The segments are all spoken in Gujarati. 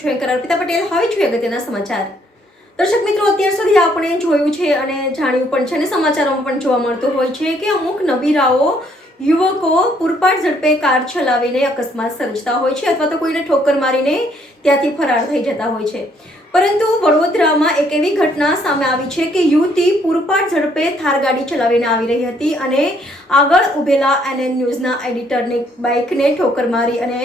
છું એન્કર અર્પિતા પટેલ। હવે જોઈએ અગત્યના સમાચાર। દર્શક મિત્રો, અત્યાર સુધી આપણે જોયું છે અને જાણ્યું પણ છે અને સમાચારોમાં પણ જોવા મળતું હોય છે કે અમુક નબીરાઓ યુવકો પૂરપાટ ઝડપે કાર ચલાવીને અકસ્માત સર્જતા હોય છે અથવા તો કોઈને ઠોકર મારીને ત્યાંથી ફરાર થઈ જતા હોય છે। પરંતુ વડોદરામાં એક એવી ઘટના સામે આવી છે કે યુવતી પૂરપાટ ઝડપે થાર ગાડી ચલાવીને આવી રહી હતી અને આગળ ઉભેલા NN ન્યૂઝના એડિટરની બાઇકને ઠોકર મારી અને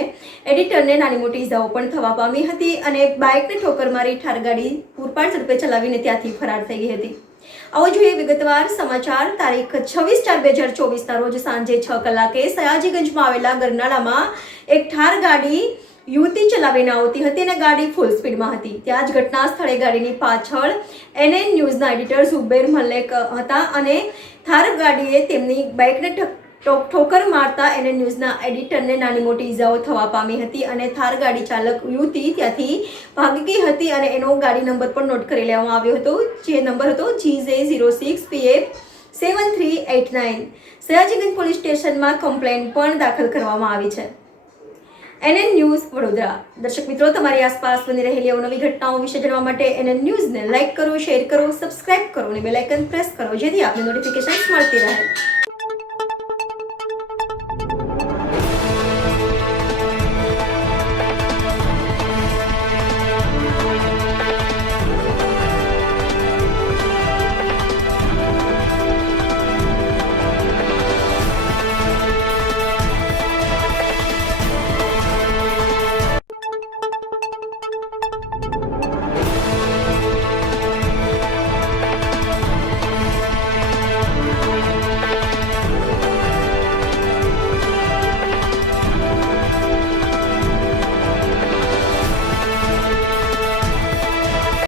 એડિટરને નાની મોટી ઇજાઓ પણ થવા પામી હતી અને બાઇકને ઠોકર મારી થાર ગાડી પૂરપાટ ઝડપે ચલાવીને ત્યાંથી ફરાર થઈ ગઈ હતી। આવો જોઈએ વિગતવાર સમાચાર। તારીખ 26/4/2024ના રોજ સાંજે 6 કલાકે સયાજીગંજમાં આવેલા ગરનાળામાં એક થાર ગાડી યુવતી ચલાવીને આવતી હતી અને ગાડી ફૂલ સ્પીડમાં હતી। ત્યાં જ ઘટના સ્થળે ગાડીની પાછળ NN ન્યૂઝના એડિટર ઝુબેર મલેક હતા અને થાર ગાડીએ તેમની બાઇકને ઠોકર મારતા NN ન્યૂઝના એડિટરને નાની મોટી ઇજાઓ થવા પામી હતી અને થાર ગાડી ચાલક યુવતી ત્યાંથી ભાગી ગઈ હતી અને એનો ગાડી નંબર પણ નોટ કરી લેવામાં આવ્યો હતો, જે નંબર હતો GJ06PF7389। સયાજીગંજ પોલીસ સ્ટેશનમાં કમ્પ્લેન્ટ પણ દાખલ કરવામાં આવી છે। NN news Vadodara. દર્શક મિત્રો, તમારી આસપાસ બની રહેલી અવનવી ઘટનાઓ વિશે જાણવા માટે NN ન્યૂઝને લાઇક કરો, શેર કરો, સબસ્ક્રાઇબ કરો અને બેલ આઇકન પ્રેસ કરો, જેથી આપને નોટિફિકેશન્સ મળતી રહે।